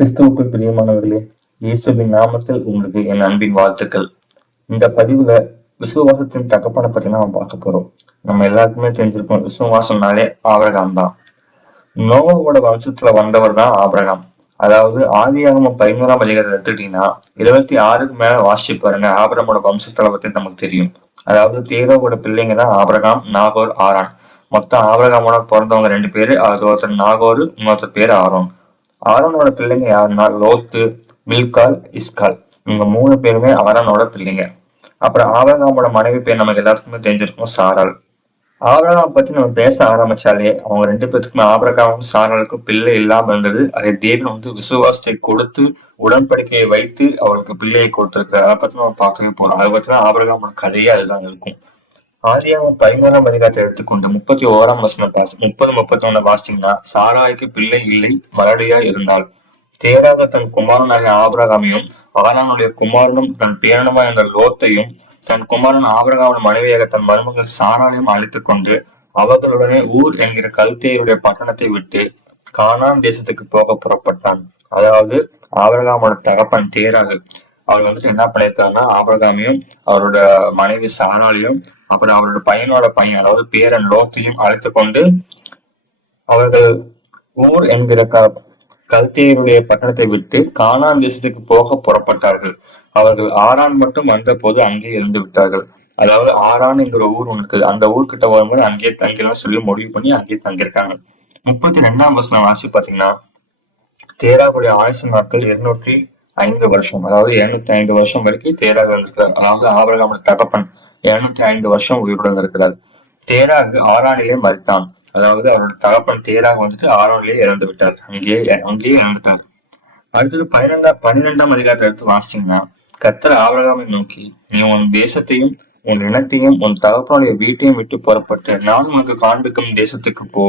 கிறிஸ்துவுக்குள் பிரியமானவர்களே இயேசுவின் நாமத்தில் உங்களுக்கு என் அன்பின் வாழ்த்துக்கள். இந்த பதிவுல விசுவாசத்தின் தகப்பனை பத்தி நம்ம பார்க்க போறோம். நம்ம எல்லாருக்குமே தெரிஞ்சிருக்கோம் விசுவாசம்னாலே ஆபிரகாம் தான். நோவோட வம்சத்துல வந்தவர் தான் ஆபிரகாம். அதாவது ஆதியாகம பதினோராம் அதிகாரத்தை எடுத்துக்கிட்டீங்கன்னா இருபத்தி ஆறுக்கு மேல வாசிச்சு பாருங்க ஆபிரமோட வம்சத்துல பத்தி நமக்கு தெரியும். அதாவது தேரோவோட பிள்ளைங்க தான் ஆபிரகாம் நாகோர் ஆரான். மொத்தம் ஆபிரகாமோட பிறந்தவங்க ரெண்டு பேரு அது ஒருத்தர் நாகோர் இன்னொருத்தர் பேர் ஆரோன். ஆரோனோட பிள்ளைங்க யாருன்னா? லோத்து மில்கால் இஸ்கால். இவங்க மூணு பேருமே ஆரோனோட பிள்ளைங்க. அப்புறம் ஆபரகாமோட மனைவி பேர் நமக்கு எல்லாத்துக்குமே தெரிஞ்சிருக்கும் சாரால். ஆபரகாம் பத்தி நம்ம பேச ஆரம்பிச்சாலே அவங்க ரெண்டு பேத்துக்குமே ஆபரகாமும் சாராளுக்கும் பிள்ளை இல்லாம இருந்தது. அதை தேவன் வந்து விசுவாசத்தை கொடுத்து உடன்படிக்கையை வைத்து அவளுக்கு பிள்ளையை கொடுத்திருக்காரு. அதை பத்தி நம்ம பார்க்கவே போறோம். அதை பத்தினா ஆபரகாமோட கதையே அதுதான் இருக்கும். ஆதியாகமம் பதிமூணாம் அதிகாரத்தை எடுத்துக்கொண்டு முப்பத்தி ஓராம் வசனம் பாஸ் முப்பது முப்பத்தி ஒண்ணு வாசிச்சீங்கன்னா சாராய்க்கு பிள்ளை இல்லை மலடியா இருந்தாள். தேராக தன் குமாரனாகிய ஆபிரகாமையும் ஆரானுடைய குமாரனும் தன் பேரனுமா இருந்த லோத்தையும் தன் குமாரன் ஆபிரகாமின் மனைவியாக தன் மருமகள் சாராலையும் அழைத்துக் கொண்டு அவர்களுடனே ஊர் என்கிற கல்தேயருடைய பட்டணத்தை விட்டு கானான் தேசத்துக்கு போக புறப்பட்டான். அதாவது ஆபிரகாமோட தகப்பன் தேராகு. அவர் வந்துட்டு என்ன பண்ணியிருக்காருன்னா ஆபிரகாமையும் அவரோட மனைவி சாராலையும் அப்புறம் அவரோட பையனோட பையன் அதாவது பேரன் லோத்தையும் அழைத்து கொண்டு அவர்கள் ஊர் என்கிற க கல்தேயருடைய பட்டணத்தை விட்டு காணான் தேசத்துக்கு போக புறப்பட்டார்கள். அவர்கள் ஆரான் மட்டும் வந்த போது அங்கே இருந்து விட்டார்கள். அதாவது ஆரான் என்கிற ஊர் ஒன்று இருக்குது அந்த ஊர்கிட்ட வரும்போது அங்கேயே தங்கிலாம் சொல்லி முடிவு பண்ணி அங்கேயே தங்கியிருக்காங்க. முப்பத்தி ரெண்டாம் வசனம் வாசி பாத்தீங்கன்னா தேராவுடைய ஆயுசு நாட்கள் இருநூற்றி ஐந்து வருஷம் அதாவது எழுநூத்தி ஐந்து வருஷம் வரைக்கும் தேராக இருந்திருக்கிறார். அதாவது ஆபரகாமோட தகப்பன் இருநூத்தி ஐந்து வருஷம் உயிருடன் இருக்கிறார். தேராகு ஆறானிலே மறித்தான் அதாவது அவரோட தகப்பன் தேராக வந்துட்டு ஆறானிலே இறந்து விட்டார். அங்கேயே அங்கேயே இறந்துட்டார். அடுத்தது பன்னிரெண்டாம் பன்னிரெண்டாம் அதிகாரத்தை எடுத்து வாசிச்சீங்கன்னா கத்தர் ஆபரகாமை நோக்கி நீ உன் தேசத்தையும் உன் இனத்தையும் உன் தகப்பனுடைய வீட்டையும் விட்டு புறப்பட்டு நான் உனக்கு காண்பிக்கும் தேசத்துக்கு போ.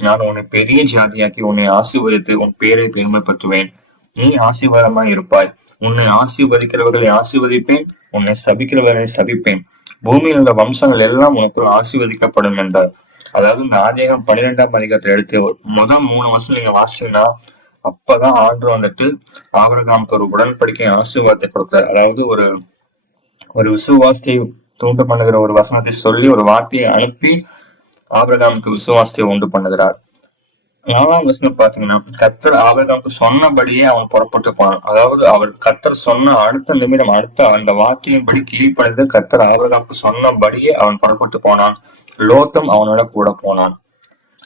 நான் உன்னை பெரிய ஜாதியாக்கி உன்னை ஆசீர்வதித்து உன் பேரை பெருமைப்படுத்துவேன். நீ ஆசீர்வாதமாய் இருப்பாய். உன்னை ஆசீர்வதிக்கிறவர்களை ஆசீர்வதிப்பேன். உன்னை சபிக்கிறவர்களை சபிப்பேன். பூமியில் உள்ள வம்சங்கள் எல்லாம் உனக்கு ஆசீர்வதிக்கப்படும் என்றார். அதாவது இந்த ஆதேகம் பன்னிரெண்டாம் அதிகத்தை எடுத்து முதல் மூணு வருஷம் நீங்க வாசிச்சீங்கன்னா அப்பதான் ஆண்டு வந்துட்டு ஆபரகாமுக்கு ஒரு உடன்படிக்கை ஆசீர்வாதத்தை கொடுக்கிறார் அதாவது ஒரு ஒரு விசுவாசத்தை தூண்டு பண்ணுகிற ஒரு வசனத்தை சொல்லி ஒரு வார்த்தையை அனுப்பி ஆபரகாமுக்கு விசுவாசத்தை உண்டு பண்ணுகிறார். நாலாம் வசனம் பாத்தீங்கன்னா கத்தர் ஆபிரகாமுக்கு சொன்னபடியே அவன் புறப்பட்டு போனான். அதாவது அவர் கத்தர் சொன்ன அடுத்த நிமிடம் அடுத்த அந்த வார்த்தையின்படி கீழ்ப்படைந்து கத்தர் ஆபிரகாமுக்கு சொன்னபடியே அவன் புறப்பட்டு போனான். லோத்தம் அவனோட கூட போனான்.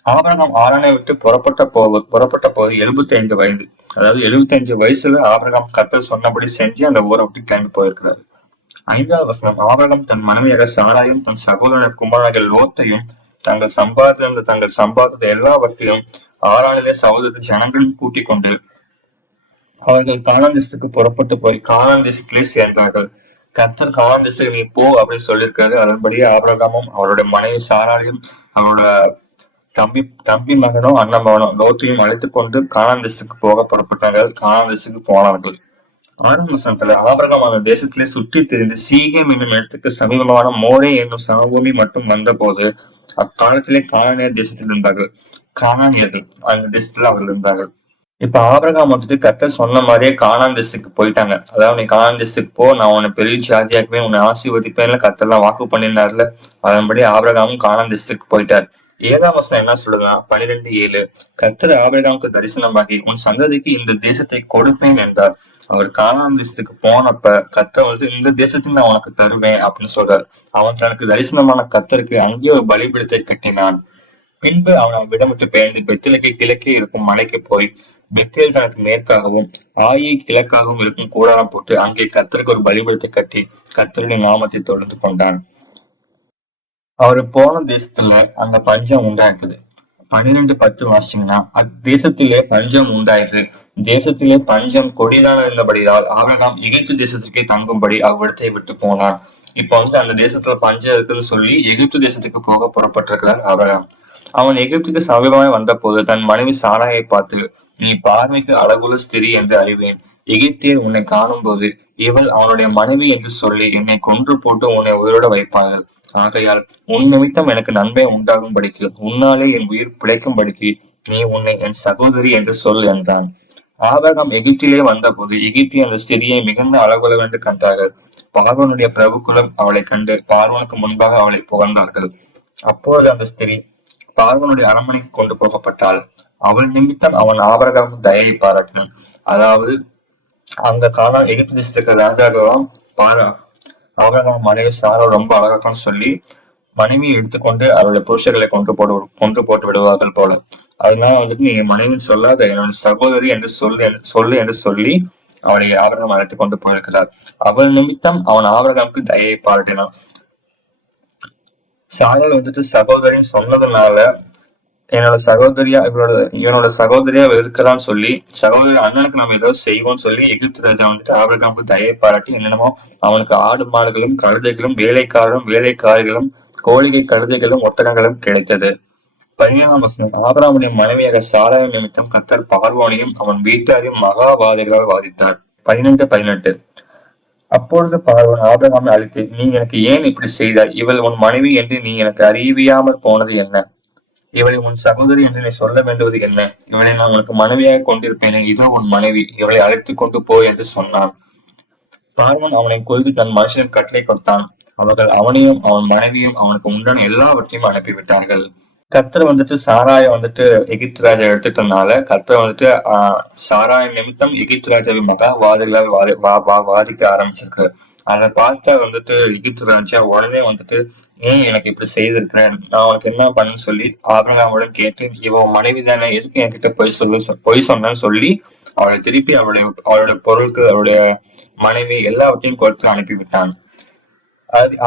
ஆபிரகாம் ஆரானை விட்டு புறப்பட்ட போது புறப்பட்ட போது எழுபத்தி ஐந்து வயது அதாவது எழுபத்தி அஞ்சு வயசுல ஆபரகம் கத்தர் சொன்னபடி செஞ்சு அந்த ஊரை விட்டு கிளம்பி போயிருக்கிறாரு. ஐந்தாவது வசனம் ஆபரகம் தன் மனைவியாக சாராயும் தன் சகோதரர் குமாரனாக லோத்தையும் தங்கள் சம்பாதித்த தங்கள் சம்பாதித்த எல்லாவற்றையும் ஆறானிலே சகோதரத்தை ஜனங்களும் கூட்டிக் கொண்டு அவர்கள் கானாந்தேசத்துக்கு புறப்பட்டு போய் கானாந்தேசத்திலே சேர்ந்தார்கள். கர்த்தர் கானாந்தேசத்துக்கு நீ போ அப்படின்னு சொல்லியிருக்காரு. அதன்படியே ஆபிரகாமும் அவருடைய மனைவி சாராலையும் அவரோட தம்பி தம்பி மகனும் அண்ணன் மகனும் லோத்தையும் அழைத்துக் கொண்டு கானாந்தேசத்துக்கு போக புறப்பட்டார்கள். கானாந்தேசத்துக்கு போனார்கள். ஆறாம் வசனத்துல ஆபரகம் அந்த தேசத்திலே சுற்றி திரிந்து சீகம் என்னும் இடத்துக்கு சமீபமான மோரே என்னும் சமபூமி மட்டும் வந்தபோது அக்காலத்திலே கானானியர் தேசத்தில் இருந்தார்கள். கானானியர்கள் அந்த தேசத்துல அவர்கள் இருந்தார்கள். இப்ப ஆபிரகாம் வந்துட்டு கத்தர் சொன்ன மாதிரியே காணான் தேசத்துக்கு போயிட்டாங்க. அதாவது நீ காணான் தேசத்துக்கு போ நான் உன்னை பெரிய ஜாதியாக்குவேன் உன்னை ஆசீர்வதிப்பேன்ல. கத்தர்லாம் வாக்கு பண்ணியிருந்தாருல. அதன்படி ஆபிரகாமும் காணான் தேசத்துக்கு போயிட்டார். ஏழாம் வசனம் என்ன சொல்லுதுன்னா பன்னிரெண்டு ஏழு கர்த்தர் ஆபிரகாமுக்கு தரிசனமாகி உன் சந்ததிக்கு இந்த தேசத்தை கொடுப்பேன் என்றார். அவர் காணான் தேசத்துக்கு போனப்ப கத்தர் வந்து இந்த தேசத்தையும் நான் உனக்கு தருவேன் அப்படின்னு சொல்றார். அவன் தனக்கு தரிசனமான கத்தருக்கு அங்கேயே ஒரு பலிபீடத்தை கட்டினான். பின்பு அவன் விடமிட்டு பெயர்ந்து பெத்திலுக்கு கிழக்கே இருக்கும் மலைக்கு போய் பெத்தேல் தனக்கு மேற்காகவும் ஆயை கிழக்காகவும் இருக்கும் கூடாரம் போட்டு அங்கே கத்தருக்கு ஒரு பலிபீடத்தை கட்டி கத்தருடைய நாமத்தை தொடர்ந்து கொண்டான். அவரு போன தேசத்துல அந்த பஞ்சம் உண்டாயிருக்குது பன்னிரெண்டு பத்து வாசிங்கன்னா அத்தேசத்திலே பஞ்சம் உண்டாயிற்று தேசத்திலே பஞ்சம் கொடிதான இருந்தபடியால் ஆபிரகாம் எகிப்து தேசத்துக்கே தங்கும்படி அவ்விடத்தை விட்டு போனான். இப்ப வந்து அந்த தேசத்துல பஞ்சம் இருக்குன்னு சொல்லி எகிப்து தேசத்துக்கு போக புறப்பட்டிருக்கிறார் ஆபிரகாம். அவன் எகிப்துக்கு சமீபமாய் வந்தபோது தன் மனைவி சாராயை பார்த்து நீ பார்வைக்கு அழகுள்ள ஸ்திரி என்று அறிவேன். எகிப்தியர் உன்னை காணும் போது இவள் அவனுடைய மனைவி என்று சொல்லி என்னை கொன்று போட்டு உன்னை உயிரோட வைப்பார்கள். ஆகையால் உன் நிமித்தம் எனக்கு நன்மை உண்டாகும்படிக்கு உன்னாலே என் உயிர் பிழைக்கும்படிக்கு நீ உன்னை என் சகோதரி என்று சொல் என்றான். ஆபிரகாம் எகிப்திலே வந்தபோது எகிப்திய அந்த ஸ்திரியை மிகுந்த அழகுலவென்று கண்டார்கள். பார்வனுடைய பிரபுக்குலம் அவளை கண்டு பார்வனுக்கு முன்பாக அவளை புகழ்ந்தார்கள். அப்போது அந்த ஸ்திரீ பார்வனுடைய அரண்மனைக்கு கொண்டு போகப்பட்டாள் அவள் நிமித்தம் அவன் ஆபரகாம் தயவை பாராட்டினான். அதாவது அந்த காலம் எகிப்து தேசத்துக்கு ராஜாக்கெல்லாம் பாரா ஆபரகாம் மனைவி சாரா ரொம்ப அழகாக்கம் சொல்லி மனைவியை எடுத்துக்கொண்டு அவருடைய புருஷர்களை கொண்டு போட்டு கொண்டு போட்டு விடுவார்கள் போல. அதனால வந்துட்டு நீங்க மனைவி சொல்லாத என்னோட சகோதரி என்று சொல்லு சொல்லு என்று சொல்லி அவளை ஆபரகம் அழைத்து கொண்டு போயிருக்கிறார். அவள் நிமித்தம் அவன் ஆபரகமுக்கு தயவை பாராட்டினான். சாயல் வந்துட்டு சகோதரின்னு சொன்னதுனால என்னோட சகோதரியா இவளோட இவனோட சகோதரியா இருக்கலாம்னு சொல்லி சகோதரி அண்ணனுக்கு நம்ம ஏதோ செய்வோம்னு சொல்லி எகிப்து ராஜா வந்துட்டு ஆபிரகாமுக்கு தயை பாராட்டி என்னென்னமோ அவனுக்கு ஆடு மாடுகளும் கழுதைகளும் வேலைக்காரரும் வேலைக்காரிகளும் கோழிகை கழுதைகளும் ஒட்டகங்களும் கிடைத்தது. பதினேழாம் வசனம் ஆபராமுடைய மனைவியாக சாராய நிமித்தம் கத்தர் பார்வோனையும் அவன் வீட்டாரையும் மகாவாதிகளால் வாதித்தார். பதினெட்டு பதினெட்டு அப்பொழுது பார்வன் ஆபிரகாமை அழைத்து நீ எனக்கு ஏன் இப்படி செய்தாய்? இவள் உன் மனைவி என்று நீ எனக்கு அறிவியாமற் போனது என்ன? இவளை உன் சகோதரி என்று நீ சொல்ல வேண்டுவது என்ன? இவளை நான் உனக்கு மனைவியாக கொண்டிருப்பேனே இதோ உன் மனைவி இவளை அழைத்து கொண்டு போ என்று சொன்னான். பார்வன் அவனை குறித்து தன் மனுஷன் கட்டளை கொடுத்தான். அவர்கள் அவனையும் அவன் மனைவியும் அவனுக்கு உண்டான எல்லாவற்றையும் அனுப்பிவிட்டார்கள். கர்த்தர் வந்துட்டு சாராய வந்துட்டு எகிப்து ராஜா எடுத்துட்டனால கர்த்தர் வந்துட்டு சாராய நிமித்தம் எகிப்து ராஜாவை மகா வாதிகளால் வாதி வாதிக்க ஆரம்பிச்சிருக்காரு. அதை பார்த்தா வந்துட்டு எகிப்து ராஜா உடனே வந்துட்டு ஏன் எனக்கு இப்படி செய்திருக்கிறேன் நான் உனக்கு என்ன பண்ணு சொல்லி ஆபரகாமுடன் கேட்டு இவன் மனைவி தானே எதுக்கு என்கிட்ட பொய் சொல்லு பொய் சொன்னேன்னு சொல்லி அவளை திருப்பி அவளுடைய அவளுடைய பொருளுக்கு அவளுடைய மனைவி எல்லாவற்றையும் கொடுத்து அனுப்பிவிட்டான்.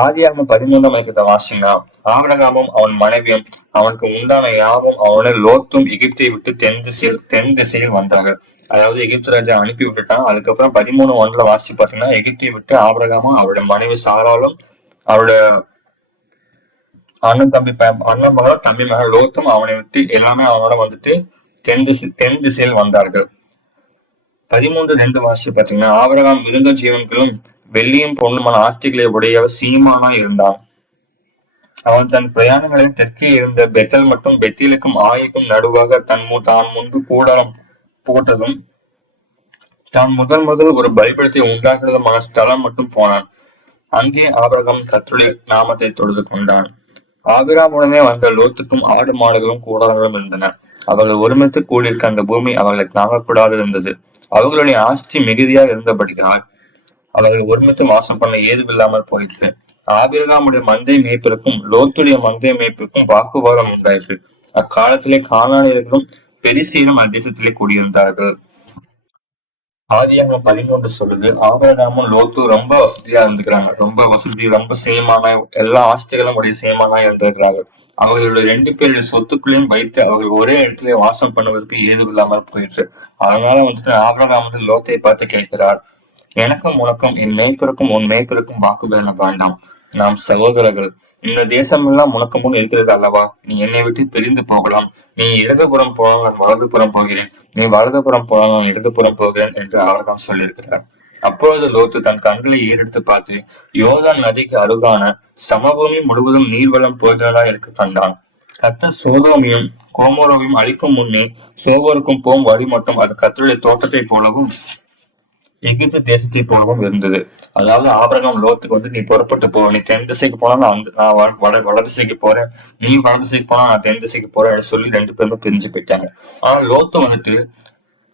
ஆதியாகம பதிமூன்றாம் ஐக்கத்தை வாசிங்கன்னா ஆவணகாமும் அவன் மனைவியும் அவனுக்கு உண்டான யாவும் அவனை லோத்தும் எகிப்தை விட்டு தென் திசையில் தென் திசையில் வந்தார்கள். அதாவது எகிப்து ராஜா அனுப்பி விட்டுட்டான். அதுக்கப்புறம் பதிமூணு ஒன்றுல வாசிச்சு பார்த்தீங்கன்னா எகிப்தை விட்டு ஆவரகாமும் அவருடைய மனைவி சாராலும் அவருடைய அண்ணன் தம்பி அண்ணன் மகளும் தம்பி மகள் லோத்தும் அவனை விட்டு எல்லாமே அவனோட வந்துட்டு தென் திசை தென் திசையில் வந்தார்கள். பதிமூன்று ரெண்டு வாசி பார்த்தீங்கன்னா ஆவரகாம் மிருந்த ஜீவன்களும் வெள்ளியும் பொண்ணுமான ஆஸ்திகளை உடையவர் சீமானா இருந்தான். அவன் தன் பிரயாணங்களில் தெற்கே இருந்த பெத்தல் மற்றும் பெத்திலுக்கும் ஆயுக்கும் நடுவாக தன் தான் முன்பு கூடாரம் போட்டதும் தான் முதல் முதல் ஒரு பலிபடத்தை உண்டாக்குறதுமான ஸ்தலம் மட்டும் போனான். அங்கே ஆபரகம் கத்துடைய நாமத்தை தொழுது கொண்டான். ஆபிராமுடனே வந்த லோத்துக்கும் ஆடு மாடுகளும் கூடாரங்களும் இருந்தன. அவர்கள் ஒருமித்து கூடியிருக்க அந்த பூமி அவர்களை தாங்கக்கூடாது இருந்தது. அவர்களுடைய ஆஸ்தி மிகுதியாக இருந்தபடியால் அவர்கள் ஒருமித்து வாசம் பண்ண ஏதுவில்லாமல் போயிற்று. ஆபிரகாமுடைய மந்தை மேய்ப்பிற்கும் லோத்துடைய மந்தை மேய்ப்பிற்கும் வாக்குவாதம் உண்டாயிற்று. அக்காலத்திலே காணானியர்களும் பெரிசீலும் அத்தேசத்திலே குடியிருந்தார்கள். ஆதியாக பதினொன்று சொல்லுது ஆபரகாமும் லோத்து ரொம்ப வசதியா இருந்துக்கிறாங்க. ரொம்ப வசதி ரொம்ப சேமான எல்லா ஆஸ்திகளும் உடைய சேமானா இருந்திருக்கிறார்கள். அவர்களுடைய ரெண்டு பேருடைய சொத்துக்களையும் வைத்து அவர்கள் ஒரே இடத்துல வாசம் பண்ணுவதற்கு ஏதும் இல்லாமல் போயிற்று. அதனால வந்துட்டு ஆபரகாம் வந்து லோத்தை பார்த்து கேட்கிறார். எனக்கும் உனக்கும் என் மேய்ப்பிற்கும் உன் மேய்ப்பிற்கும் வாக்குவேல வேண்டாம். நாம் சகோதரர்கள் இந்த தேசமெல்லாம் உனக்கு முன் இருக்கிறது அல்லவா? நீ என்னை விட்டு பிரிந்து போகலாம். நீ இடதுபுறம் போனால் நான் வலதுபுறம் போகிறேன். நீ வலதுபுறம் போனால் நான் இடதுபுறம் போகிறேன் என்று அவர்தான் சொல்லியிருக்கிறார். அப்பொழுது லோத்து தன் கண்களை ஏறெடுத்து பார்த்து யோதான் நதிக்கு அருகான சமபூமி முழுவதும் நீர்வளம் போகிறதா இருக்க கண்டான். கத்த சோதோமியும் கோமோரோவையும் அழிக்கும் முன்னே சோவருக்கும் போம் வழி மட்டும் அது கத்தருடைய தோட்டத்தை போலவும் எகிப்து தேசத்தை போலவும் இருந்தது. அதாவது ஆபரகம் லோத்துக்கு வந்து நீ புறப்பட்டு போ. நீ தென் திசைக்கு போனா நான் நான் வட வட திசைக்கு போறேன். நீ வட திசைக்கு போனா நான் தென் திசைக்கு போறேன் சொல்லி ரெண்டு பேருமே பிரிஞ்சு போயிட்டாங்க. ஆனா லோத்து வந்துட்டு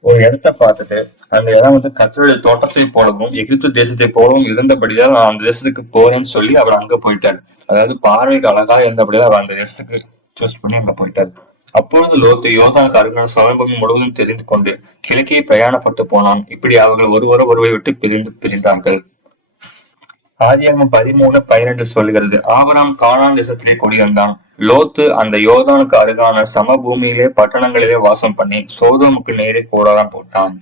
ஒரு இடத்த பார்த்துட்டு அந்த இடம் வந்து கத்தருடைய தோட்டத்தை போலவும் எகிப்து தேசத்தை போலவும் இருந்தபடிதான் நான் அந்த தேசத்துக்கு போறேன்னு சொல்லி அவர் அங்க போயிட்டார். அதாவது பார்வைக்கு அழகா இருந்தபடிதான் அவர் அந்த தேசத்துக்கு சூஸ் பண்ணி அங்க போயிட்டார். அப்பொழுது லோத்து யோதானுக்கு அருகான சமீபம் முழுவதும் தெரிந்து கொண்டு கிழக்கே பிரயாணப்பட்டு போனான். இப்படி அவர்கள் ஒருவரை ஒருவரை விட்டு பிரிந்து பிரிந்தார்கள். ஆதியாகமம் பதிமூணு பன்னிரண்டு சொல்கிறது ஆபராம் காணான் தேசத்திலே குடியிருந்தான். லோத்து அந்த யோதானுக்கு அருகான சமபூமியிலே பட்டணங்களிலே வாசம் பண்ணி சோதோமுக்கு நேரே கூடாரம் போட்டான்.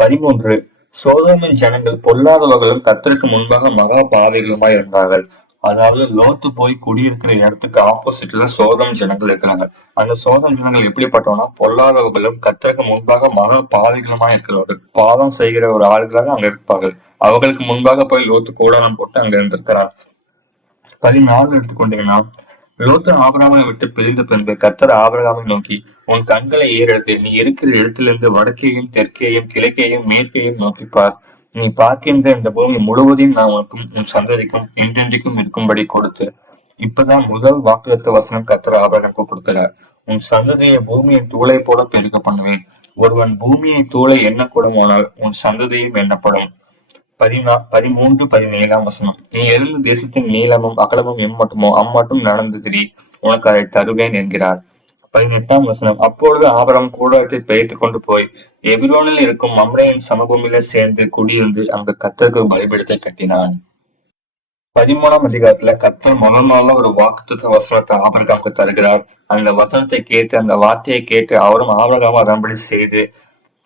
பதிமூன்று சோதோமின் ஜனங்கள் பொல்லாதவர்களும் கத்திற்கு முன்பாக மகா பாவிகளுமாய் இருந்தார்கள் அதாவது லோத்து போய் குடியிருக்கிற இடத்துக்கு ஆப்போசிட்ல சோதம் ஜனங்கள் இருக்கிறாங்க. அந்த சோதம் ஜனங்கள் எப்படிப்பட்டவனா பொல்லாதவர்களும் கத்தருக்கு முன்பாக மன பாவிகளுமா இருக்கிறவர்கள். பாவம் செய்கிற ஒரு ஆளுகளாக அங்க இருப்பார்கள். அவர்களுக்கு முன்பாக போய் லோத்து கூடாரம் போட்டு அங்க இருந்திருக்கிறார். பதினாலு எடுத்துக்கொண்டீங்கன்னா லோத்து ஆபிரகாமை விட்டு பிரிந்த பின்பு கத்தர் ஆபிரகாமை நோக்கி உன் கண்களை ஏறெடுத்து நீ இருக்கிற இடத்திலிருந்து வடக்கேயும் தெற்கேயும் கிழக்கேயும் மேற்கேயும் நோக்கி பார். நீ பார்க்கின்ற இந்த பூமி முழுவதையும் நான் உனக்கும் உன் சந்ததிக்கும் என்றென்றைக்கும் இருக்கும்படி கொடுத்து இப்பதான் முதல் வாக்குத்த வசனம் கத்திர ஆபிரகாமுக்கு கொடுக்கிறார். உன் சந்ததியை பூமியின் தூளை போல பெருக்க பண்ணுவேன். ஒருவன் பூமியை தூளை எண்ணக்கூடமானால் உன் சந்ததியும் எண்ணப்படும். பதினா பதிமூன்று பதினேழாம் வசனம். நீ எழுந்த தேசத்தின் நீளமும் அகலமும் எம்மட்டுமோ அம்மட்டும் நடந்து திரி உனக்கு அதை தருவேன் என்கிறார். பதினெட்டாம் வசனம் அப்பொழுது ஆபரம் கூடாரத்தை பெய்து கொண்டு போய் எபிரோனில் இருக்கும் மம்ரையின் சமபூமியில சேர்ந்து குடியிருந்து அங்கு கத்தருக்கு பலிபீடத்தை கட்டினான். பதிமூணாம் அதிகாரத்துல கத்தர் முதல் நாள்ல ஒரு வாக்குத்த வசனத்தை ஆபரகாமுக்கு தருகிறார். அந்த வசனத்தை கேட்டு அந்த வார்த்தையை கேட்டு அவரும் ஆபரகாமும் அதன்படி செய்து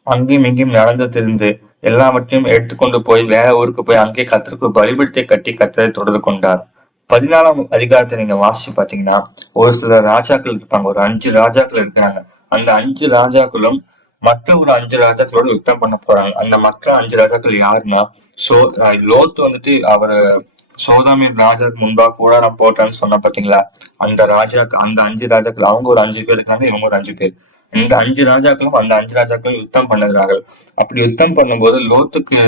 அங்கேயும் இங்கேயும் நடந்து திரிந்து எல்லாவற்றையும் எடுத்துக்கொண்டு போய் வேற ஊருக்கு போய் அங்கே கத்தருக்கு பலிபீடத்தை கட்டி கத்தரை தொடர்ந்து கொண்டார். பதினாலாம் அதிகாரத்தை நீங்க வாசிச்சு பாத்தீங்கன்னா ஒரு சில ராஜாக்கள் இருப்பாங்க. ஒரு அஞ்சு ராஜாக்கள் இருக்கிறாங்க அந்த அஞ்சு ராஜாக்களும் மற்ற ஒரு அஞ்சு ராஜாக்களோட யுத்தம் பண்ண போறாங்க. அந்த மற்ற அஞ்சு ராஜாக்கள் யாருன்னா சோ லோத் வந்துட்டு அவர் சோதாமின் ராஜாக்கு முன்பாக கூடாரம் போட்டான்னு சொன்ன பாத்தீங்களா? அந்த ராஜா அந்த அஞ்சு ராஜாக்கள் அவங்க ஒரு அஞ்சு பேர் இருக்காங்க இவங்க ஒரு அஞ்சு பேர். இந்த அஞ்சு ராஜாக்களும் அந்த அஞ்சு ராஜாக்களும் யுத்தம் பண்ணுகிறார்கள். அப்படி யுத்தம் பண்ணும்போது லோத்துக்கு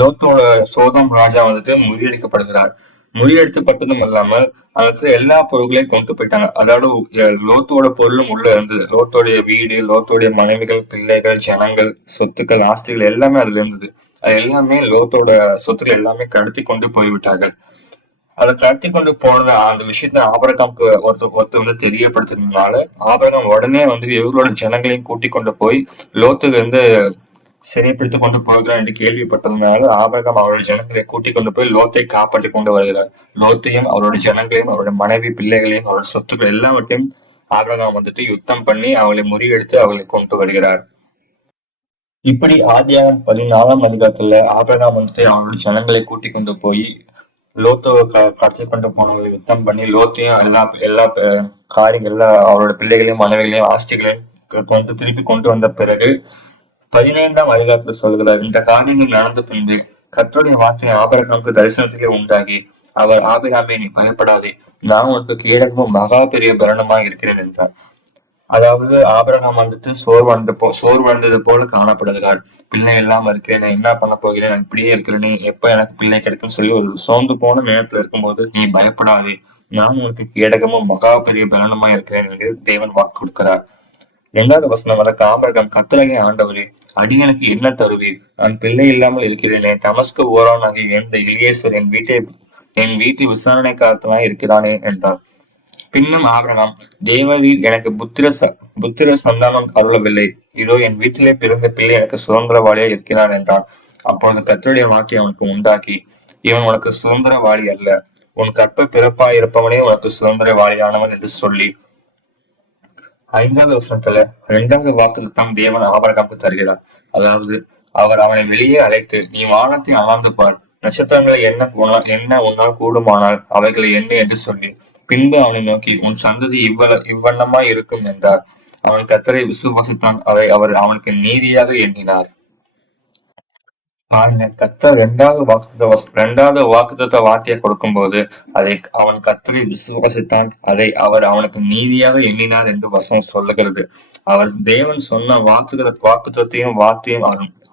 லோத்தோட சோதம் ராஜா வந்துட்டு முறியடிக்கப்படுகிறார். முறியடிக்கப்பட்டதும் இல்லாமல் அதுக்கு எல்லா பொருட்களையும் கொண்டு போயிட்டாங்க. அதாவது லோத்தோட பொருளும் உள்ள இருந்தது. லோத்தோடைய வீடு லோத்தோடைய மனைவிகள் பிள்ளைகள் ஜனங்கள் சொத்துக்கள் ஆஸ்திகள் எல்லாமே அதுல இருந்தது. அது எல்லாமே லோத்தோட சொத்துக்கள் எல்லாமே கடத்தி கொண்டு போய்விட்டார்கள். அதை கடத்தி கொண்டு போனது அந்த விஷயத்த ஆபரகாம்க்கு ஒருத்தர் ஒருத்தர் வந்து தெரியப்படுத்தினால ஆபரகம் உடனே வந்து இவர்களோட ஜனங்களையும் கூட்டிக் கொண்டு போய் லோத்துக்கு வந்து சிறைப்பிடித்துக் கொண்டு போகிறார் என்று கேள்விப்பட்டதுனால ஆபகம் அவருடைய ஜனங்களை கூட்டிக் கொண்டு போய் லோத்தை காப்பாற்றி கொண்டு வருகிறார். லோத்தையும் அவருடைய ஜனங்களையும் அவருடைய மனைவி பிள்ளைகளையும் அவருடைய சொத்துக்கள் எல்லாவற்றையும் ஆபகம் வந்துட்டு யுத்தம் பண்ணி அவளை முறியெடுத்து அவளை கொண்டு வருகிறார். இப்படி ஆதியாகம் பதினாலாம் அதிகாரத்துல ஆபரகம் வந்துட்டு அவனுடைய ஜனங்களை கூட்டிக் கொண்டு போய் லோத்துவை கடத்தி கொண்டு போனவங்களை யுத்தம் பண்ணி லோத்தையும் எல்லா எல்லா காரியங்கள் எல்லா அவரோட பிள்ளைகளையும் மனைவிகளையும் ஆஸ்திகளையும் கொண்டு திருப்பி கொண்டு வந்த பிறகு பதினைந்தாம் அதிகாரத்துல சொல்கிறார் இந்த காரியங்கள் நடந்த பின்பு கத்தருடைய வார்த்தை ஆபரகாமுக்கு தரிசனத்திலே உண்டாகி அவர் ஆபிராமே நீ பயப்படாதே. நான் உனக்கு கீழகமும் மகா பெரிய பரணமாக இருக்கிறேன் என்றார். அதாவது ஆபரகம் வந்துட்டு சோர்வடைந்த போ சோர்வடைந்தது போல காணப்படுகிறார் பிள்ளை இல்லாம இருக்கிறேன் என்ன பண்ண போகிறேன்? நான் இப்படியே இருக்கிறேன் எப்ப எனக்கு பிள்ளை கிடைக்கும் சொல்லி ஒரு சோர்ந்து போன நேரத்துல இருக்கும்போது நீ பயப்படாதே. நான் உனக்கு கேடகமும் மகா பெரிய பலனமா இருக்கிறேன் என்று தேவன் வாக்கு கொடுக்கிறார். இரண்டாவது வசனம் அதற்கு ஆபரகம் கத்திரகை ஆண்டவரே அடியனுக்கு என்ன தருவீர்? நான் பிள்ளை இல்லாமல் இருக்கிறேனே தமஸ்கு ஓரானாகி எந்த இளியேசர் என் வீட்டை என் வீட்டை விசாரணைக்காரத்தனாய் இருக்கிறானே என்றார். பின்னும் ஆபரணம் தேவவி எனக்கு புத்திர புத்திர சந்தானம் அருளவில்லை. இதோ என் வீட்டிலே பிறந்த பிள்ளை எனக்கு சுதந்திரவாளியா இருக்கிறான் என்றான் அப்பொழுது கத்தருடைய வாக்கை அவனுக்கு உண்டாக்கி இவன் உனக்கு சுதந்திரவாளி அல்ல. உன் கற்ப பிறப்பாய் இருப்பவனே உனக்கு சுதந்திரவாளியானவன் என்று சொல்லி ஐந்தாவது வருஷத்துல இரண்டாவது வாக்குக்கு தான் தேவன் ஆபரகாமுக்கு தருகிறார். அதாவது அவர் அவனை வெளியே அழைத்து நீ வானத்தை அமர்ந்து பார். நட்சத்திரங்களை என்ன என்ன உன்னால் கூடுமானால் அவைகளை என்ன என்று சொல்லி பின்பு அவனை நோக்கி உன் சந்ததி இவ்வள இவ்வண்ணமா இருக்கும் என்றார். அவன் கத்தரை விசுவாசித்தான். அதை அவர் அவனுக்கு நீதியாக எண்ணினார். பாருங்க கத்தர் ரெண்டாவது வாக்குத்த ரெண்டாவது வாக்குத்த வார்த்தையை கொடுக்கும்போது அதை அவன் கத்தரை விசுவாசித்தான். அதை அவர் அவனுக்கு நீதியாக எண்ணினார் என்று வசனம் சொல்லுகிறது. அவர் தேவன் சொன்ன வாக்கு வாக்குத்தையும் வார்த்தையும்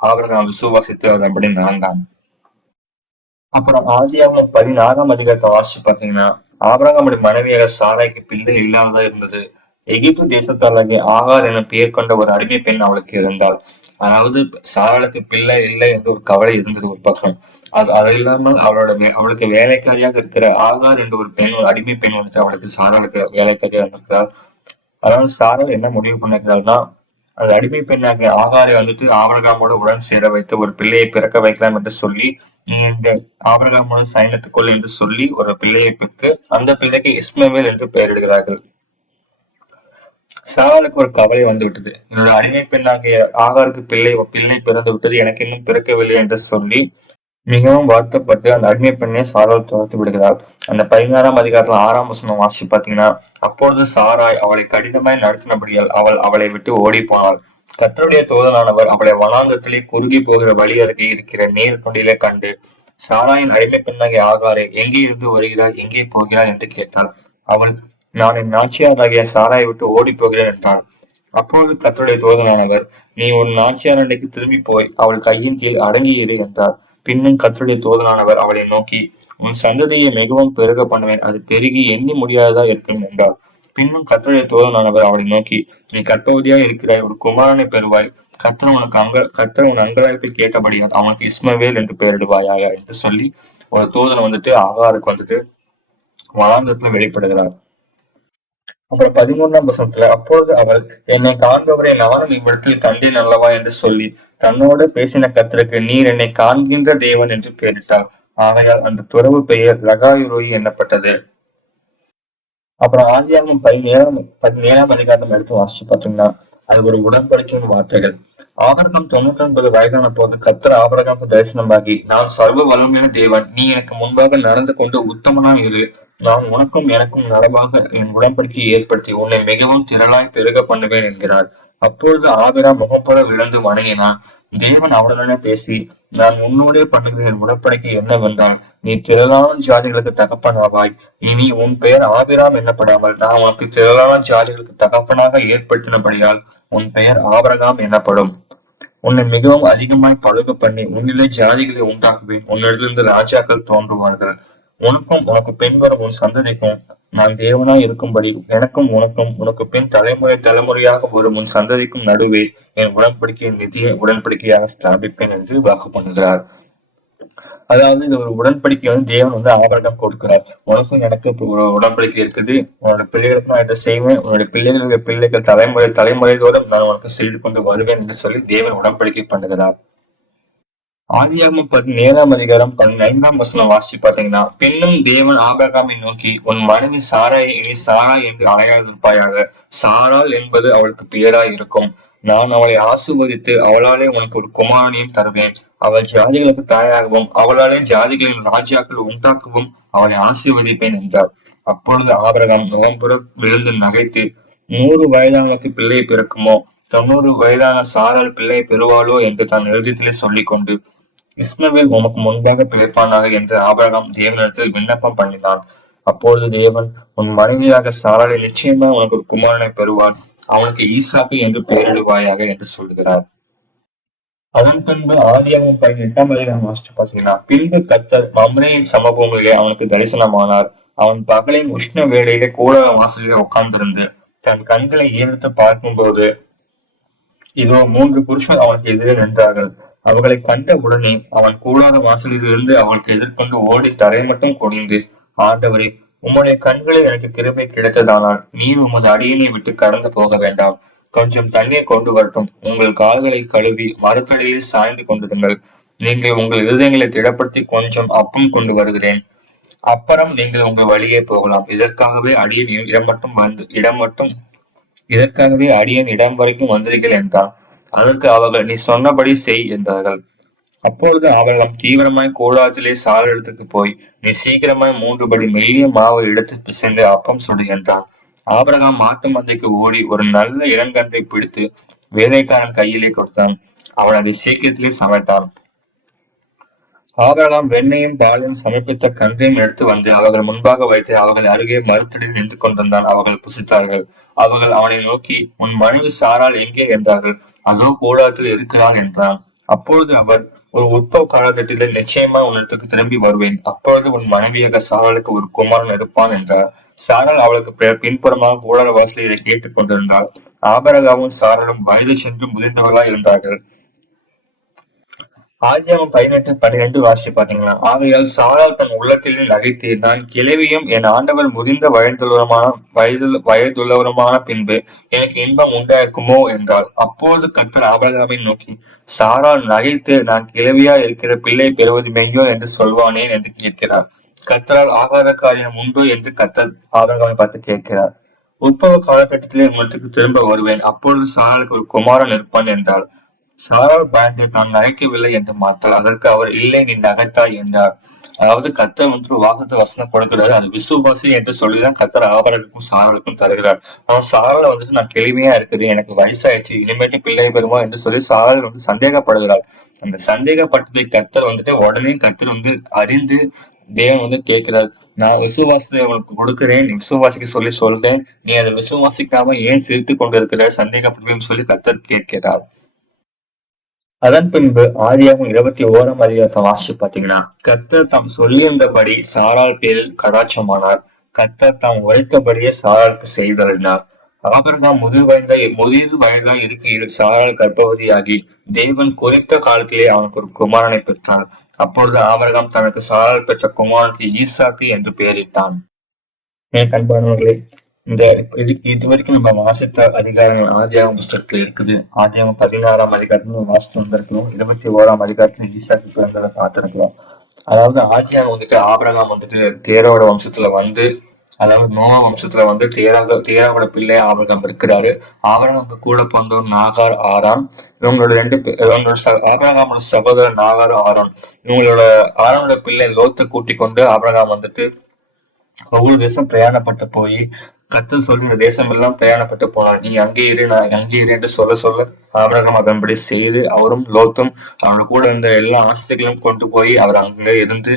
அவர்கள் விசுவாசித்து அதன்படி நடந்தான் அப்புறம் ஆதியாவின் பதினாறாம் அதிகாரத்தை வாசிச்சு பாத்தீங்கன்னா ஆபரகமுடைய மனைவியாக சாராய்க்கு பிள்ளை இல்லாததா இருந்தது. எகிப்து தேசத்தாளாகிய ஆகார் என பெயர் கொண்ட ஒரு அடிமை பெண் அவளுக்கு இருந்தாள். அதாவது சாராளுக்கு பிள்ளை இல்லை என்ற ஒரு கவலை இருந்தது ஒரு பக்கம். அது அது இல்லாமல் அவளோட அவளுக்கு வேலைக்காரியாக இருக்கிற ஆகார் என்ற ஒரு பெண் ஒரு அடிமை பெண் வந்துட்டு அவளுக்கு சாராளுக்கு வேலைக்காரியாக இருந்திருக்கிறாள். அதாவது சாரால் என்ன முடிவு பண்ணிருக்கிறாள்னா அந்த அடிமை பெண்ணாக ஆகாரை வந்துட்டு ஆபரகாமோடு உடன் சேர வைத்து ஒரு பிள்ளையை பிறக்க வைக்கலாம் என்று சொல்லி இந்த ஆபரகாமோட சைனத்துக்குள் என்று சொல்லி ஒரு பிள்ளையை பெற்று அந்த பிள்ளைக்கு இஸ்மவேல் என்று பெயரிடுகிறார்கள். சாவலுக்கு ஒரு கவலை வந்து விட்டது. என்னோட அடிமை பெண்ணாகிய ஆகாருக்கு பிள்ளை பிள்ளை பிறந்து விட்டது எனக்கு இன்னும் பிறக்கவில்லை என்று சொல்லி மிகவும் வருத்தப்பட்டு அந்த அடிமை பெண்ணை சாரால் துரத்து விடுகிறார். அந்த பதினாறாம் அதிகாரத்துல ஆறாம் வசனம் வாசி பாத்தீங்கன்னா அப்பொழுது சாராய் அவளை கடினமாய் நடத்தினபடியால் அவள் அவளை விட்டு ஓடி போனாள் கத்தருடைய தோதலானவர் அவளை வனாந்தத்திலே குறுகி போகிற வழி அருகே இருக்கிற நீர் கொண்டிலே கண்டு சாராயின் அடிமை பெண்ணாகிய ஆகாரை எங்கே இருந்து வருகிறார் எங்கே போகிறார் என்று கேட்டார் அவள் நான் என் நாச்சியாராகிய சாராயை விட்டு ஓடிப் போகிறேன் என்றாள் அப்போது கத்தருடைய தோதனானவர் நீ உன் நாச்சியார் அன்னைக்கு திரும்பி போய் அவள் கையின் கீழ் அடங்கியிரு என்றார். பின்னும் கத்தருடைய தோதனானவர் அவளை நோக்கி உன் சந்ததியை மிகவும் பெருக பண்ணுவேன் அது பெருகி எண்ணி முடியாததா இருக்கும் என்றார். பின்னும் கத்தருடைய தோதனானவர் அவளை நோக்கி நீ கற்பவதியாய் இருக்கிறாய் ஒரு குமாரனை பெறுவாய். கத்தர் உனக்கு அங்க கத்தர் உன் அங்கலாய்ப்பை கேட்டபடியால் அவனுக்கு இஸ்மவேல் என்று பெயரிடுவாயா என்று சொல்லி ஒரு தோதனை வந்துட்டு ஆகாருக்கு வந்துட்டு வளாந்தத்துல வெளிப்படுகிறார். அப்புறம் பதிமூன்றாம் வசனத்துல அப்பொழுது அவள் என்னை காண்பவரை நானும் இவ்விடத்தில் கண்டேன் அல்லவா? என்று சொல்லி தன்னோடு பேசின கத்தருக்கு நீர் என்னை காண்கின்ற தேவன் என்று பெயரிட்டார் ஆகையால் அந்த துறவு பெயர் ரகாயுரோயி எண்ணப்பட்டது அப்புறம் ஆதியாகமம் பதினேழாம் பதினேழாம் அதிகாரம் எடுத்து வாசிச்சு பாத்தீங்கன்னா அது ஒரு உடன்படிக்கையின் வார்த்தைகள். ஆபரகம் தொண்ணூற்றி ஒன்பது வயதான போது கத்தர் ஆபரகம் தரிசனமாகி நான் சர்வ வல்லமையான தேவன். நீ எனக்கு முன்பாக நடந்து கொண்டு உத்தமனா இரு. நான் உனக்கும் எனக்கும் நலமாக என் உடன்படிக்கையை ஏற்படுத்தி உன்னை மிகவும் திரளாய் பெருக பண்ணுவேன் என்கிறார். அப்பொழுது ஆபிரா முகப்பட விழுந்து வணங்கினான். தேவன் அவனுடனே பேசி நான் உன்னோடே பண்ணுகிற என் உடன்படிக்கை என்னவென்றால் நீ திரளான ஜாதிகளுக்கு தகப்பனாவாய். இனி உன் பெயர் ஆபிராம் என்னப்படாமல் நான் உனக்கு திரளான ஜாதிகளுக்கு தகப்பனாக ஏற்படுத்தினபடியால் உன் பெயர் ஆபரகாம் எனப்படும் உன்னை மிகவும் அதிகமாய் பழுக பண்ணி உன்னிலே ஜாதிகளை உண்டாக்குவேன். உன்னிடத்திலிருந்து ராஜாக்கள் தோன்றுவார்கள். உனக்கும் உனக்கு பெண் வரும் உன் சந்ததிக்கும் நான் தேவனாய் இருக்கும்படி எனக்கும் உனக்கும் உனக்கு பின் தலைமுறை தலைமுறையாக வரும் உன் சந்ததிக்கும் நடுவே என் உடன்படிக்கை நிதியை உடன்படிக்கையாக ஸ்தாபிப்பேன் என்று வாக்கு பண்ணுகிறார். அதாவது இது ஒரு உடன்படிக்கை வந்து தேவன் வந்து ஆபரணம் கொடுக்கிறார். உனக்கும் எனக்கு ஒரு உடன்படிக்கை இருக்குது. உன்னோட பிள்ளைகளுக்கு நான் இதை செய்வேன். உன்னோட பிள்ளைகளுடைய பிள்ளைகள் தலைமுறை தலைமுறைதோறும் நான் உனக்கு செய்து கொண்டு வருவேன் என்று சொல்லி தேவன் உடன்படிக்கை பண்ணுகிறார். ஆதியாகமம் பதினேழாம் அதிகாரம் பதினைந்தாம் வசனம் வாசி பாத்தீங்கன்னா பின்னும் தேவன் ஆபிரகாமை நோக்கி உன் மனைவி சாராய் இனி சாரா என்று அழையாதிருப்பாயாக. சாரால் என்பது அவளுக்கு பெயராய் இருக்கும். நான் அவளை ஆசிர்வதித்து அவளாலே உனக்கு ஒரு குமாரனையும் தருவேன். அவள் ஜாதிகளுக்கு தாயாகவும் அவளாலே ஜாதிகளின் ராஜாக்கள் உண்டாக்கவும் அவளை ஆசீர்வதிப்பேன் என்றார். அப்பொழுது ஆபிரகாம் நோம்புற விழுந்து நகைத்து நூறு வயதானவனுக்கு பிள்ளை பிறக்குமோ? தொண்ணூறு வயதான சாரால் பிள்ளை பெறுவாளோ? என்று தான் எழுதியத்திலே சொல்லிக் கொண்டு இஸ்மவேல் உமக்கு முன்பாக பிழைப்பானாக என்று ஆபரகம் தேவனிடத்தில் விண்ணப்பம் பண்ணினான். அப்பொழுது தேவன் உன் மனைவியாக சாராளை நிச்சயமா உனக்கு ஒரு குமாரனை பெறுவான். அவனுக்கு ஈசாக்கு என்று பெயரிடுவாயாக என்று சொல்கிறார். அதன் பின்பு ஆதியாகவும் பதினெட்டாம் அதிகாரம் வாசிச்சு பின்பு கத்தர் மம்ரையின் சமபூமியிலே அவனுக்கு தரிசனமானார். அவன் பகலின் உஷ்ண வேளையிலே கூட வாசலிலே உட்கார்ந்திருந்து தன் கண்களை ஈர்த்து பார்க்கும்போது இதோ மூன்று புருஷர் அவனுக்கு எதிரே நின்றார்கள். அவர்களை கண்ட உடனே அவன் கூடாத வாசலில் இருந்து அவளுக்கு எதிர்கொண்டு ஓடி தரை மட்டும் குடிந்து ஆண்டவரே உம்முடைய கண்களில் எனக்கு கிருமை கிடைத்ததானால் நீர் உமது அடியனை விட்டு கடந்து போக வேண்டாம். கொஞ்சம் தண்ணீர் கொண்டு வரட்டும். உங்கள் கால்களை கழுவி மரத்தடியில் சாய்ந்து கொண்டிருங்கள். நீங்கள் உங்கள் இருதயங்களை திடப்படுத்தி கொஞ்சம் அப்பம் கொண்டு வருகிறேன். அப்புறம் நீங்கள் உங்கள் வழியே போகலாம். இதற்காகவே அடியின் இடம் மட்டும் வந்து இடம் மட்டும் இதற்காகவே அடியன் இடம் வரைக்கும் வந்தீர்கள் என்றான். அதற்கு அவர்கள் நீ சொன்னபடி செய் என்றார்கள். அப்பொழுது அவர்கள் தீவிரமாய் கூடாரத்திலே சாலிடத்துக்கு போய் நீ சீக்கிரமாய் மூன்று படி மெல்லிய மாவு எடுத்து பிசைந்து அப்பம் சுடு என்றான். ஆபிரகாம் மாட்டு மந்தைக்கு ஓடி ஒரு நல்ல இளங்கன்றை பிடித்து வேலைக்காரன் கையிலே கொடுத்தான். அவன் அதை சீக்கிரத்திலே சமைத்தான். ஆபிரகாம் வெண்ணையும் பாலையும் சமர்ப்பித்த கன்றையும் எடுத்து வந்து அவர்கள் முன்பாக வைத்து அவர்கள் அருகே மறுத்தடி நின்று கொண்டிருந்தான். அவர்கள் புசித்தார்கள். அவர்கள் அவனை நோக்கி உன் மனைவி சாரால் எங்கே? என்றார்கள். அதோ கூடாரத்தில் இருக்கிறான் என்றான். அப்பொழுது அவர் ஒரு உற்பவ காலகட்டத்தில் நிச்சயமா உன்னிடத்துக்கு திரும்பி வருவேன். அப்பொழுது உன் மனைவியாக சாராளுக்கு ஒரு குமாரன் இருப்பான் என்றார். சாரால் அவளுக்கு பின்புறமாக கூடார வாசலில் இதை கேட்டுக் கொண்டிருந்தாள். ஆபரகாவும் சாரலும் வயது சென்று முதிர்ந்தவர்களாய் இருந்தார்கள். ஆதியாமம் பதினெட்டு பன்னிரெண்டு வாசி பாத்தீங்களா? ஆகையால் சாரால் தன் உள்ளத்தில் நகைத்து நான் கிளவியும் என் ஆண்டவர் முதிர்ந்த வயதுள்ளவருமான வயது வயதுள்ளவருமான பின்பு எனக்கு இன்பம் உண்டாயிருக்குமோ? என்றால் அப்போது கத்தர் ஆபரகாமை நோக்கி சாரால் நகைத்து நான் கிளவியா இருக்கிற பிள்ளை பெறுவது மெய்யோ? என்று சொல்வானேன் என்று கேட்கிறார். கத்தரால் ஆகாத காரியம் உண்டு என்று கத்தர் ஆபரகாமை பார்த்து கேட்கிறார். உற்பவ காலகட்டத்திலே உனக்கு திரும்ப வருவேன். அப்பொழுது சாராளுக்கு ஒரு குமாரன் இருப்பான் என்றார் சாரால் பயந்து தான் நகைக்கவில்லை என்று மாத்தாள் அதற்கு அவர் இல்லை நீ நகைத்தாய் என்றார். அதாவது கத்தர் வந்து வாக்குத்த வசனம் கொடுக்கிறாரு. அது விசுவாசி என்று சொல்லிதான் கத்தர் ஆபரனுக்கும் சாரலுக்கும் தருகிறார். அவன் சாரல வந்துட்டு நான் எளிமையா இருக்குது. எனக்கு வயசாயிடுச்சு. இனிமேட்டு பிள்ளை பெறுமா? என்று சொல்லி சாரல் வந்து சந்தேகப்படுகிறார். அந்த சந்தேகப்பட்டதை கத்தர் வந்துட்டு உடனே கத்தர் வந்து அறிந்து தேவன் வந்து கேட்கிறார். நான் விசுவாசத்தை உனக்கு கொடுக்குறேன். நீ விசுவாசிக்க சொல்லி சொல்றேன். நீ அதை விசுவாசிக்காம ஏன் சிரித்து கொண்டிருக்கிற? சந்தேகப்படுவேன் சொல்லி கத்தர் கேட்கிறார். அதன் பின்பு ஆதியாகும் இருபத்தி ஓராம் அதிகாரத்தை வாசிச்சு பாத்தீங்கன்னா கர்த்தர் தாம் சொல்லியிருந்தபடி சாரால் பேரில் கடாட்சமானார். கர்த்தர் தாம் உரைத்தபடியே சாராளுக்கு செய்தறினார் ஆபிரகாம் முதிர் வயந்த முதிர் வயதாக இருக்கையில் சாரால் கர்ப்பவதியாகி தேவன் குறித்த காலத்திலே அவனுக்கு ஒரு குமாரனை பெற்றார். அப்பொழுது ஆபிரகாம் தனக்கு சாரால் பெற்ற குமாரனுக்கு ஈசாக்கு என்று பெயரிட்டான். என் கண்பானவர்களே இந்த இது இது வரைக்கும் நம்ம வாசித்த அதிகாரங்கள் ஆதியாகம் புஸ்தகத்துல இருக்குது. ஆதியாகம் பதினாறாம் அதிகாரத்துல வாசித்து வந்திருக்கிறோம். இருபத்தி ஓராம் அதிகாரத்துல ஈசாக்கு பிறந்ததை பார்த்திருக்கிறோம். அதாவது ஆதியாகம் வந்துட்டு ஆபரகாம் வந்துட்டு தேரோட வம்சத்துல வந்து அதாவது நோவா வம்சத்துல வந்து தேராக தேராவோட பிள்ளை ஆபரகம் இருக்கிறாரு. ஆபரகம்க்கு கூட பிறந்தவர் நாகார் ஆரான். இவங்களோட ரெண்டு இவங்களோட ஆபரகாமோட சகோதரர் நாகார் ஆரான். இவங்களோட ஆரானோட பிள்ளை லோத்தை கூட்டி கொண்டு ஆபிரகாம் வந்துட்டு ஒவ்வொரு தேசம் பிரயாணப்பட்டு போய் கத்தன் சொல்லுற தேசம் எல்லாம் பிரயாணப்பட்டு போனார். நீ அங்கே இரு நான் அங்கே இரு என்று சொல்ல சொல்ல ஆபரகம் அதன்படி செய்து அவரும் லோத்தும் அவரோட கூட இருந்த எல்லா ஆஸ்திகளையும் கொண்டு போய் அவர் அங்கே இருந்து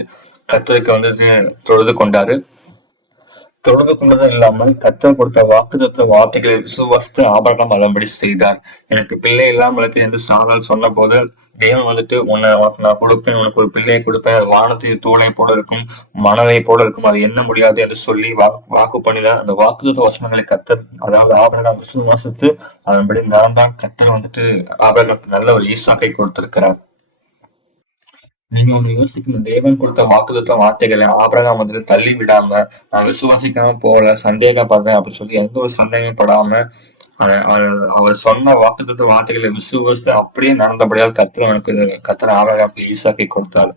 கத்தருக்கு வந்து தொழுது கொண்டாரு. தொடர்பு கொண்டதும் இல்லாமல் கத்தர் கொடுத்த வாக்குத்தத்த வார்த்தைகளை விசுவாசித்து ஆபரணம் அதன்படி செய்தார். எனக்கு பிள்ளை இல்லாமல் என்று சாரால் சொன்ன போது தேவன் வந்துட்டு உன்னை நான் கொடுப்பேன் உனக்கு ஒரு பிள்ளையை கொடுப்பேன். அது வானத்தை தூளை போல இருக்கும் மணலை போல இருக்கும். அது என்ன முடியாது என்று சொல்லி வாக்கு வாக்கு பண்ணினார். அந்த வாக்குத்தத்த வசனங்களை கத்தர் அதாவது ஆபரணம் விசுவாசித்து அதன்படி நடந்தான் கத்தர் வந்துட்டு ஆபரணத்துக்கு நல்ல ஒரு ஈசாக்கை கொடுத்திருக்கிறார். நீங்க ஒண்ணு யோசிக்கணும் தேவன் கொடுத்த வாக்குத்த வார்த்தைகளை ஆபிரகாம் வந்து தள்ளி விடாம நான் விசுவாசிக்காம போகல சந்தேகப்படுறேன் அப்படின்னு சொல்லி எந்த ஒரு சந்தேகப்படாம அவர் சொன்ன வாக்குத்த வார்த்தைகளை விசுவாசித்து அப்படியே நடந்தபடியால் கத்திர அவனுக்கு கத்திர ஆபிரகாமுக்கு ஈசாக்கி கொடுத்தாரு.